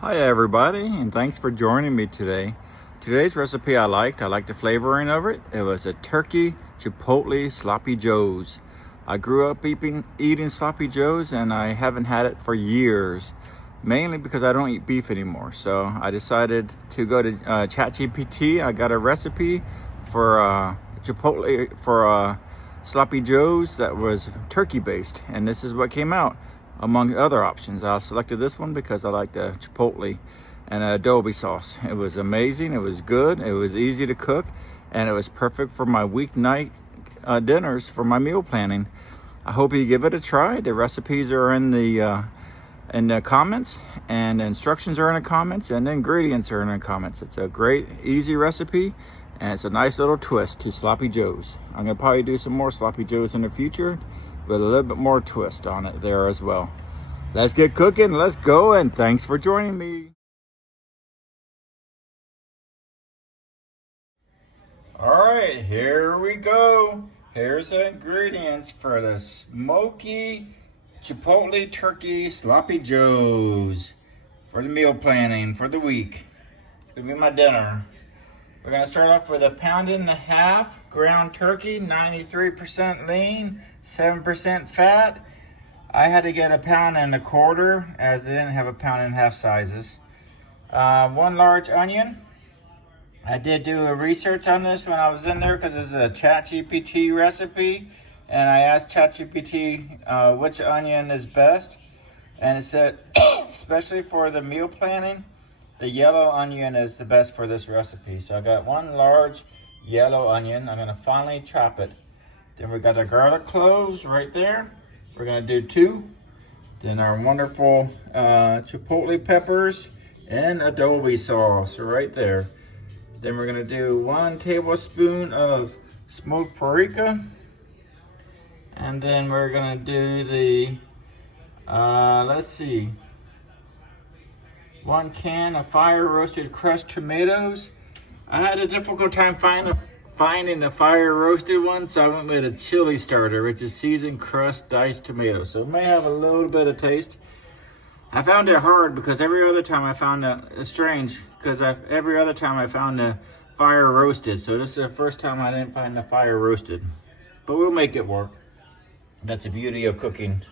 Hi everybody, and thanks for joining me today. Today's recipe I liked the flavoring of it. It was a turkey chipotle sloppy joes. I grew up eating sloppy joes, and I haven't had it for years, mainly because I don't eat beef anymore. So I decided to go to ChatGPT. I got a recipe for chipotle for sloppy joes that was turkey based, and this is what came out. Among other options, I selected this one because I like the chipotle and adobe sauce. It was amazing, it was good, it was easy to cook, and it was perfect for my weeknight dinners for my meal planning. I hope you give it a try. The recipes are in the comments, and the instructions are in the comments, and the ingredients are in the comments. It's a great, easy recipe, and it's a nice little twist to sloppy joes. I'm gonna probably do some more sloppy joes in the future with a little bit more twist on it there as well. Let's get cooking, let's go, and thanks for joining me. All right, here we go. Here's the ingredients for the Smoky Chipotle Turkey Sloppy Joes for the meal planning for the week. It's gonna be my dinner. We're gonna start off with a 1.5 pound ground turkey, 93% lean, 7% fat. I had to get a 1.25 pounds as they didn't have a 1.5 pound sizes. 1 large onion. I did do a research on this when I was in there because this is a ChatGPT recipe, and I asked ChatGPT which onion is best, and it said, especially for the meal planning, the yellow onion is the best for this recipe. So I got 1 large yellow onion. I'm gonna finely chop it. Then we got our garlic cloves right there. We're gonna do 2. Then our wonderful chipotle peppers and adobe sauce right there. Then we're gonna do 1 tablespoon of smoked paprika. And then we're gonna do the, let's see, 1 can of fire roasted crushed tomatoes. I had a difficult time finding the fire roasted one, so I went with a chili starter, which is seasoned crushed diced tomatoes. So it may have a little bit of taste. I found it hard because every other time I found it's strange because every other time I found the fire roasted. So this is the first time I didn't find the fire roasted, but we'll make it work. That's the beauty of cooking.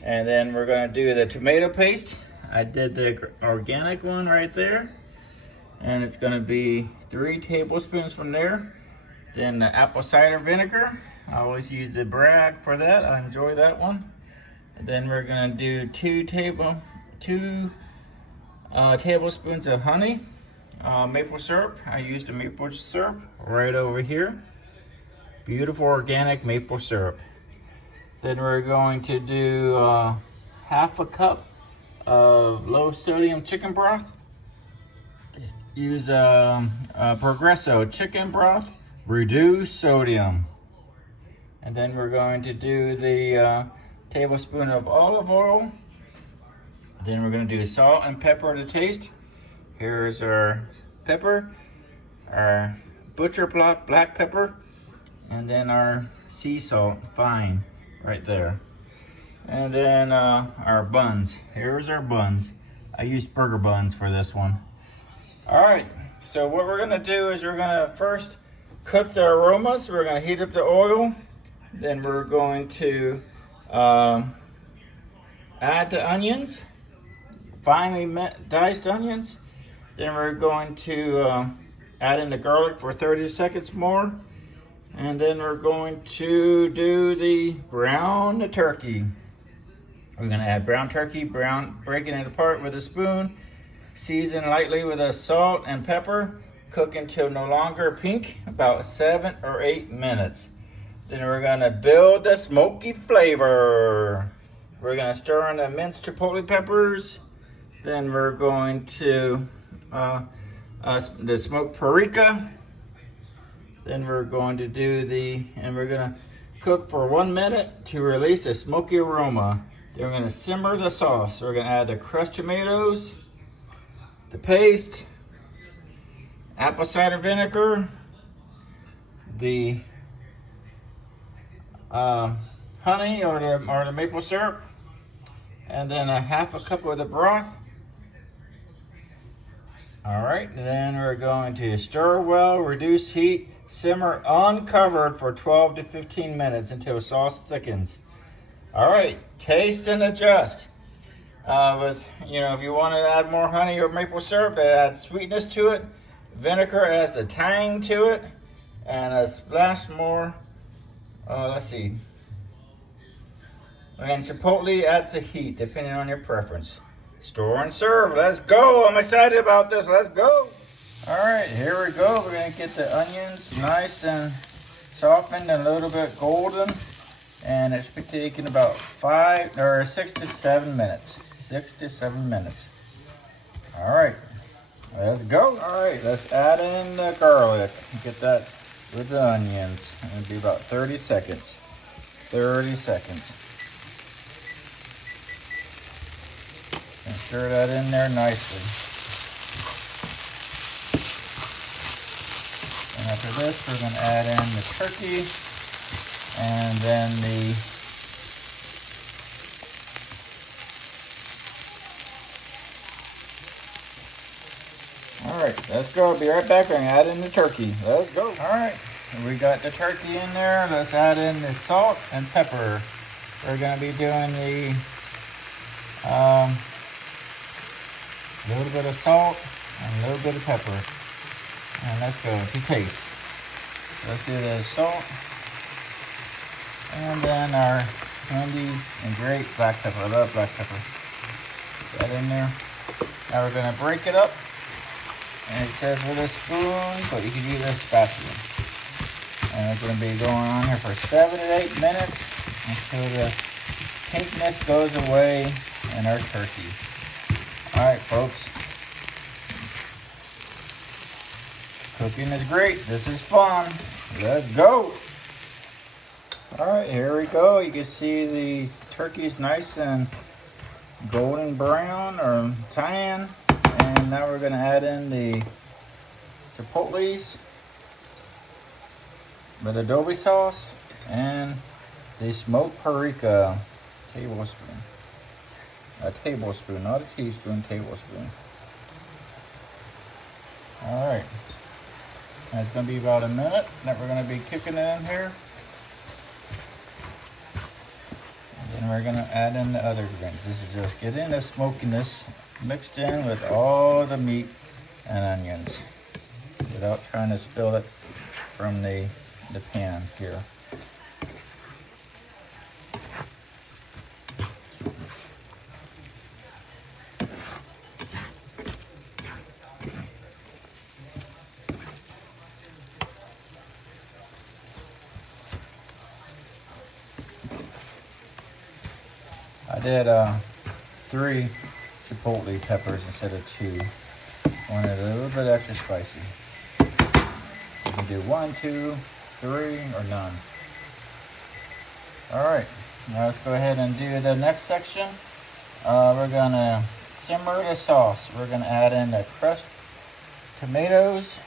And then we're gonna do the tomato paste. I did the organic one right there, and it's gonna be 3 tablespoons from there. Then the apple cider vinegar. I always use the Bragg for that. I enjoy that one. And then we're gonna do 2 tablespoons of honey, maple syrup. I used the maple syrup right over here. Beautiful organic maple syrup. Then we're going to do 1/2 cup of low sodium chicken broth. Use Progresso chicken broth, reduced sodium. And then we're going to do the tablespoon of olive oil. Then we're going to do salt and pepper to taste. Here's our pepper, our butcher block black pepper, and then our sea salt fine right there. And then our buns. Here's our buns. I used burger buns for this one. All right, so what we're gonna do is we're gonna first cook the aromas. We're gonna heat up the oil. Then we're going to add the onions, finely diced onions. Then we're going to add in the garlic for 30 seconds more. And then we're going to do the brown turkey. We're gonna add brown turkey, breaking it apart with a spoon. Season lightly with a salt and pepper. Cook until no longer pink, about 7 or 8 minutes. Then we're gonna build the smoky flavor. We're gonna stir in the minced chipotle peppers. Then we're going to the smoked paprika. Then we're going to do and we're gonna cook for 1 minute to release a smoky aroma. Then we're gonna simmer the sauce. We're gonna add the crushed tomatoes, the paste, apple cider vinegar, the honey or the maple syrup, and then 1/2 cup of the broth. All right, then we're going to stir well, reduce heat, simmer uncovered for 12 to 15 minutes until sauce thickens. All right, taste and adjust. If you want to add more honey or maple syrup to add sweetness to it, vinegar adds the tang to it, and a splash more. Let's see. And chipotle adds the heat depending on your preference. Store and serve. Let's go. I'm excited about this. Let's go. All right, here we go. We're going to get the onions nice and softened and a little bit golden. And it should be taking about 6 to 7 minutes. 6 to 7 minutes. All right, let's go. All right, let's add in the garlic. Get that with the onions. It'll be about 30 seconds. 30 seconds. And stir that in there nicely. And after this, we're going to add in the turkey and then all right, let's go. I'll be right back. We're going to add in the turkey. Let's go. All right, we got the turkey in there. Let's add in the salt and pepper. We're going to be doing the little bit of salt and a little bit of pepper. And let's go to taste. Let's do the salt. And then our handy and great black pepper. I love black pepper. Put that in there. Now we're going to break it up. And it says with a spoon, but you can use a spatula. And it's going to be going on here for 7 to 8 minutes until the pinkness goes away in our turkey. All right, folks. Cooking is great. This is fun. Let's go. All right, here we go. You can see the turkey's nice and golden brown or tan. And now we're going to add in the chipotles with adobe sauce and the smoked paprika tablespoon. A tablespoon, not a teaspoon, tablespoon. All right. And it's going to be about a minute that we're going to be cooking it in here. And then we're going to add in the other ingredients. This is just getting the smokiness mixed in with all the meat and onions without trying to spill it from the pan here. I did 3 chipotle peppers instead of 2. Wanted a little bit extra spicy. You can do 1, 2, 3, or none. All right, now let's go ahead and do the next section. We're gonna simmer the sauce. We're gonna add in the crushed tomatoes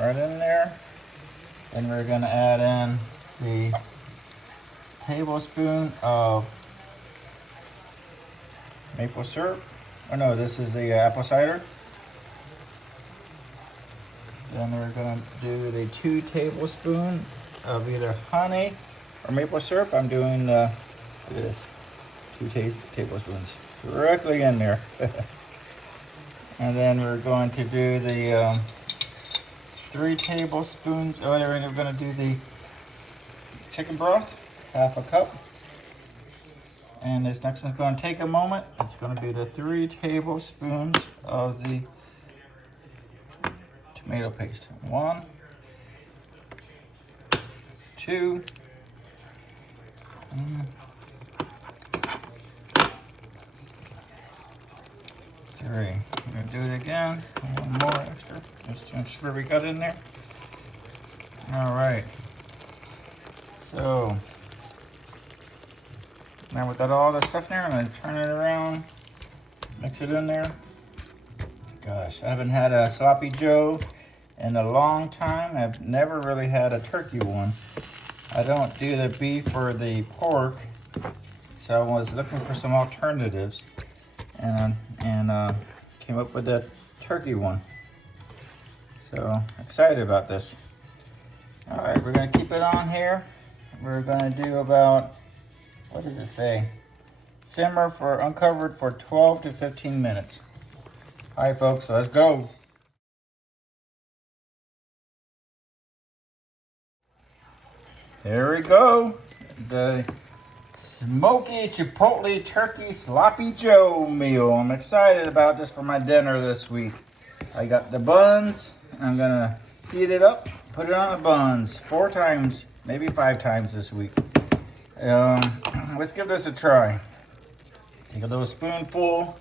right in there. Then we're gonna add in the tablespoon of maple syrup. Oh no, this is the apple cider. Then we're going to do the 2 tablespoons of either honey or maple syrup. I'm doing this 2 tablespoons directly in there. And then we're going to do the 3 tablespoons. Oh, then we're going to do the chicken broth. Half a cup. And this next one's going to take a moment. It's going to be the 3 tablespoons of the tomato paste. 1, 2, 3. We're going to do it again. 1 more extra. Just to make sure we got in there. All right. So now with that all the stuff in there, I'm going to turn it around, mix it in there. Gosh, I haven't had a sloppy joe in a long time. I've never really had a turkey one. I don't do the beef or the pork, so I was looking for some alternatives. and came up with the turkey one. So excited about this. All right, we're gonna keep it on here. We're gonna do about, what does it say? Simmer for uncovered for 12 to 15 minutes. All right, folks, let's go. There we go. The Smoky Chipotle Turkey Sloppy Joe meal. I'm excited about this for my dinner this week. I got the buns. I'm gonna heat it up, put it on the buns 4 times, maybe 5 times this week. Let's give this a try. Take a little spoonful.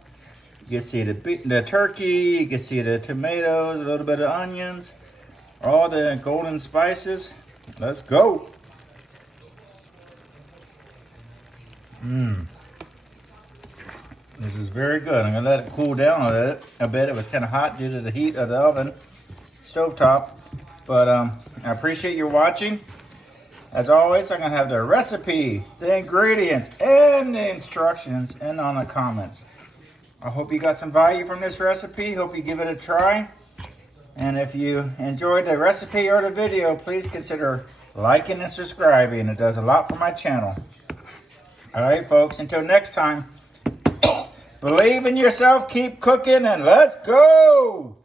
You can see the turkey, you can see the tomatoes, a little bit of onions, all the golden spices. Let's go. This is very good. I'm gonna let it cool down a bit. It was kind of hot due to the heat of the oven, stovetop. But I appreciate you watching. As always, I'm gonna have the recipe, the ingredients, and the instructions in on the comments. I hope you got some value from this recipe. Hope you give it a try. And if you enjoyed the recipe or the video, please consider liking and subscribing. It does a lot for my channel. All right, folks, until next time, believe in yourself, keep cooking, and let's go!